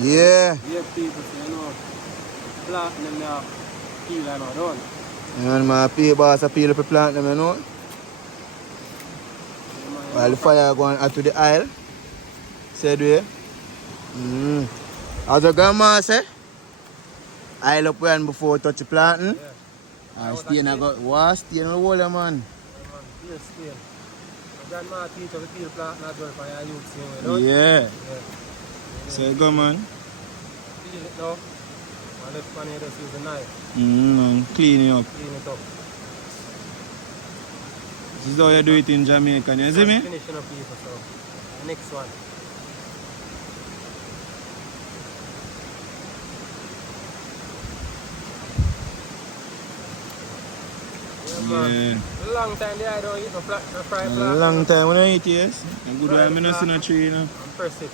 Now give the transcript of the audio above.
Yeah. We have people say, you know, plant them now, peel and all done. And my pay boss a peel up the plant them, you know. While the fire going out to the aisle. Said we. As your grandma say, aisle up when before touch the planting. Yeah. And stay in a go, what? Stay in the water, man. Here stay. My grandma teach us to peel plant and done for your youth thing, you know? Yeah. Yeah. So go, man. Peel it now. And left one here just use a knife. Clean it up. Clean it up. This is how you do it in Jamaica, you see me? Finishing up here, so the next one. Yeah. Long time there I don't eat no fried A plant. long time when I eat, yes. A good one, I don't see no tree, you know. I'm press it.